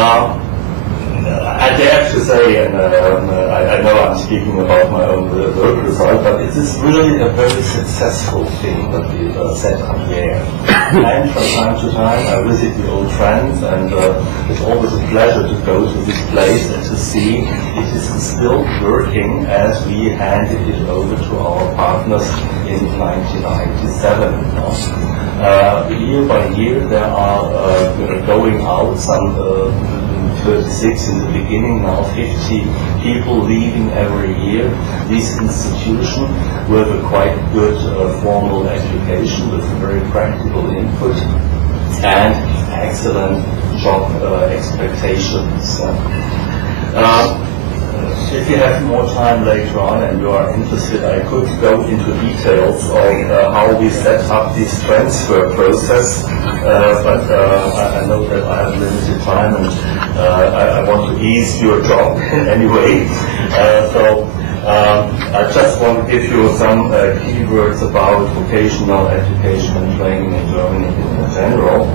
I dare to say, and I know I'm speaking about my own work result, but it is really a very successful thing that we set up there. And from time to time, I visit the old friends, and it's always a pleasure to go to this place and to see it is still working as we handed it over to our partners in 1997. Year by year, there are going out some 36 in the beginning, now 50 people leaving every year. This institution with a quite good formal education, with very practical input and excellent job expectations. If you have more time later on and you are interested, I could go into details on how we set up this transfer process, but I know that I have limited time, and I want to ease your job anyway. So I just want to give you some keywords about vocational education and training in Germany in general.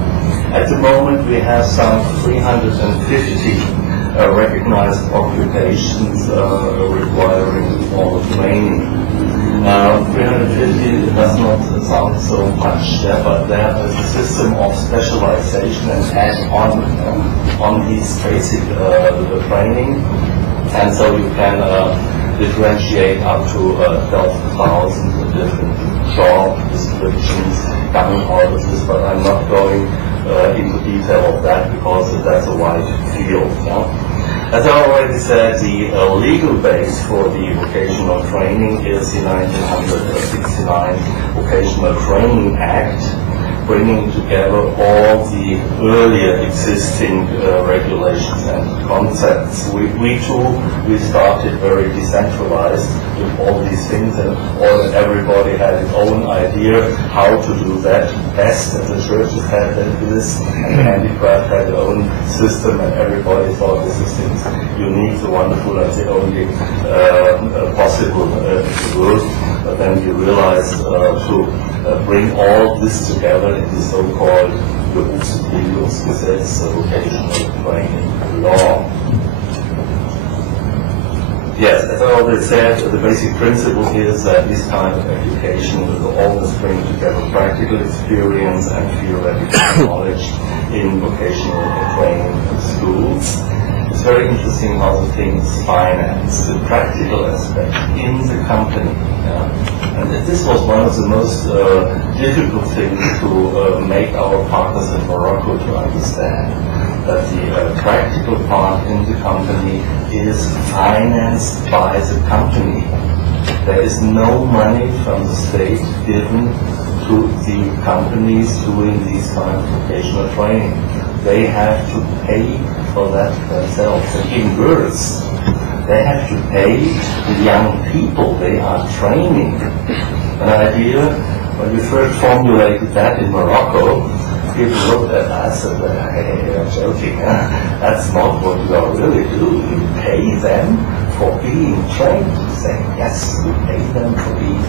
At the moment we have some 350 recognized occupations requiring formal training. 350 does not sound so much, but there is a system of specialization and add-on on these basic training, and so you can differentiate up to 12,000 different job descriptions coming out of this, but I'm not going into detail of that because that's a wide field. As I already said, the legal base for the vocational training is the 1969 Vocational Training Act, bringing together all the earlier existing regulations and concepts. We started very decentralized with all these things, and everybody had its own idea how to do that best, and the churches had this, and the handicraft had their own system, and everybody thought this system is unique, the wonderful, and the only possible to work. But then we realized to bring all this together in the so-called Berufsbildungsgesetz, vocational training law. Yes, as I already said, the basic principle is that this kind of education will always bring together practical experience and theoretical knowledge in vocational training schools. It's very interesting how the thing is financed, the practical aspect in the company. And this was one of the most difficult things to make our partners in Morocco to understand, that the practical part in the company is financed by the company. There is no money from the state given to the companies doing these kind of vocational training. They have to pay for that themselves. And even worse, they have to pay the young people they are training. An idea, when we first formulated that in Morocco, people looked at us and said, hey, you're joking, huh? That's not what you are really doing. You pay them for being trained. You say, yes, we pay them for being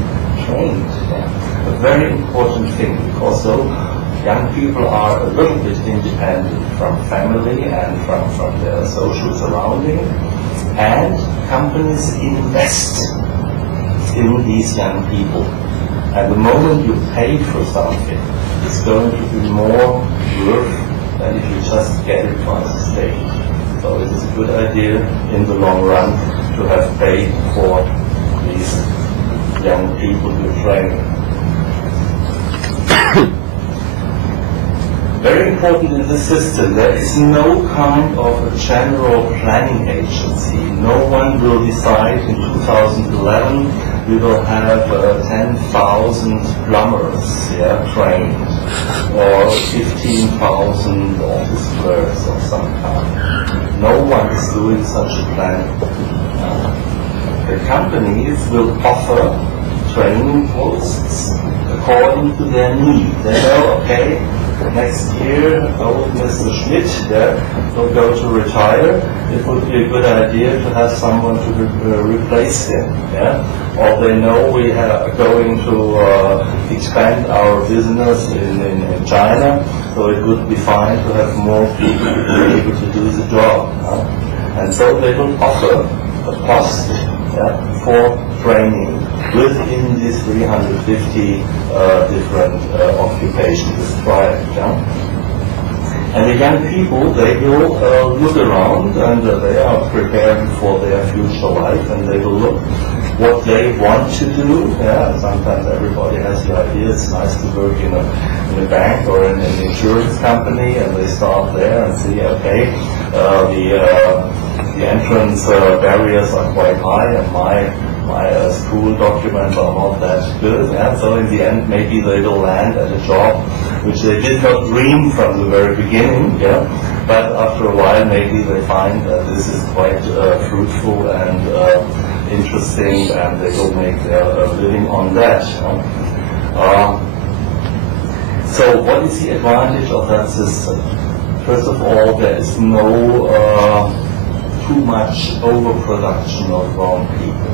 trained. Yeah. A very important thing, because so young people are a little bit independent from family and from their social surrounding, and companies invest in these young people. And the moment you pay for something, it's going to be more worth than if you just get it from the state. So it is a good idea in the long run to have paid for these young people you train. Very important in the system, there is no kind of a general planning agency. No one will decide in 2011 we will have 10,000 plumbers trained, or 15,000 office clerks of some kind. No one is doing such a plan. The companies will offer training posts according to their need. They know, okay, next year, old Mr. Schmidt will go to retire. It would be a good idea to have someone to replace him. Or they know we are going to expand our business in China, so it would be fine to have more people to be able to do the so they will offer a cost for training within these 350 different occupations described. And the young people, they will look around and they are preparing for their future life, and they will look what they want to do. Sometimes everybody has the idea it's nice to work in a bank or in an insurance company, and they start there and see, okay, the entrance barriers are quite high, and my school documents are not that good. So in the end, maybe they will land at a job which they did not dream from the very beginning. But after a while, maybe they find that this is quite fruitful and interesting, and they will make their living on that. So what is the advantage of that system? First of all, there is no too much overproduction of wrong people.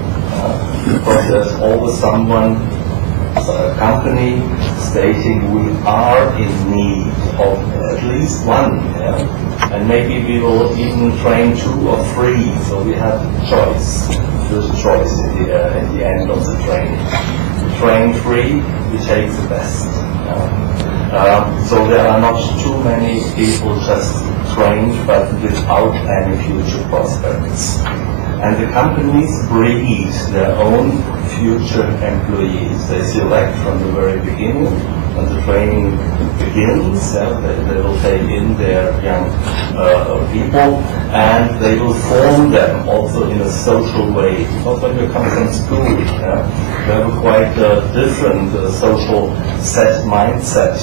Because there's always someone, a company, stating we are in need of at least one, and maybe we will even train 2 or 3, so we have choice. There's a choice in the end of the training. We train 3, we take the best. So there are not too many people just trained but without any future prospects. And the companies breed their own future employees. They select from the very beginning, when the training begins, they will take in their young people, and they will form them also in a social way. Because when you come from school, you have a quite different social mindset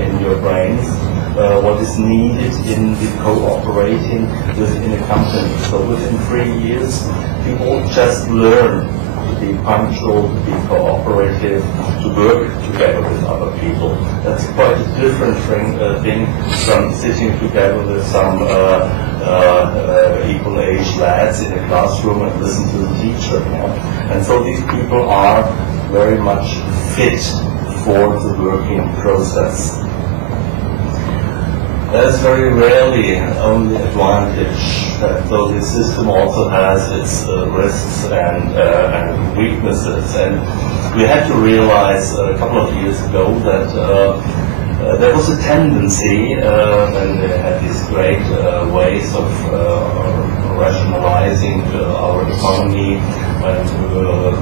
in your brains. What is needed in the cooperating within a company. So within 3 years, people just learn to be punctual, to be cooperative, to work together with other people. That's quite a different thing from sitting together with some equal age lads in a classroom and listen to the teacher. And so these people are very much fit for the working process. There's very rarely only advantage. So the system also has its risks and weaknesses. And we had to realize a couple of years ago that there was a tendency, when they had these great ways of rationalizing our economy, and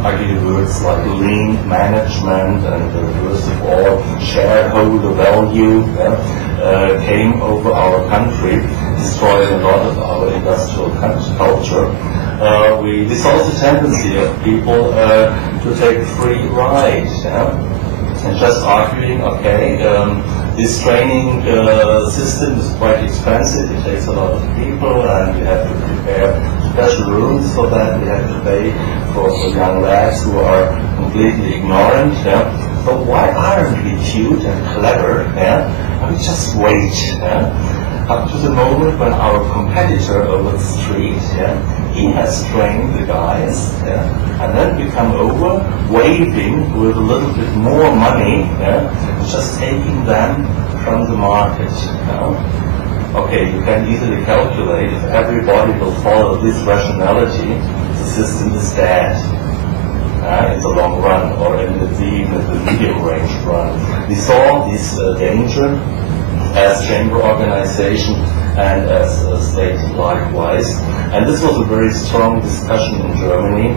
ugly words like lean management and first of all shareholder value came over our country, destroying a lot of our industrial culture. We saw the tendency of people to take a free ride, and just arguing, okay, this training system is quite expensive, it takes a lot of people, and we have to prepare special rooms for that, we have to pay for young lads who are completely ignorant. So why aren't we cute and clever? We just wait up to the moment when our competitor over the street, he has trained the guys, and then we come over waving with a little bit more money, just taking them from the market. Okay, you can easily calculate if everybody will follow this rationality, the system is dead. In the long run, or in the medium range run. We saw this danger as chamber organization and as state likewise. And this was a very strong discussion in Germany.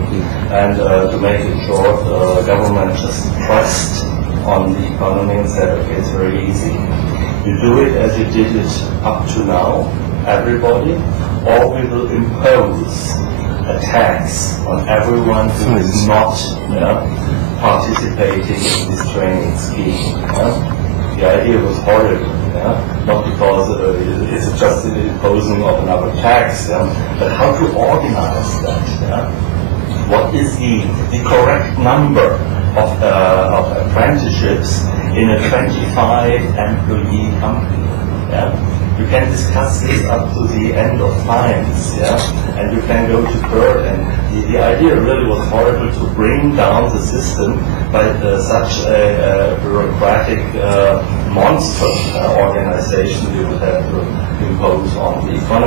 And to make it short, the government just pressed on the economy and said, okay, it's very easy. You do it as you did it up to now, everybody, or we will impose a tax on everyone who is not participating in this training scheme. The idea was horrible, not because it's just the imposing of another tax, but how to organize that. What is the correct number of apprenticeships in a 25-employee company? You can discuss this up to the end of times, and you can go to court. And the idea really was horrible to bring down the system by such a bureaucratic monster organization we would have to impose on the economy.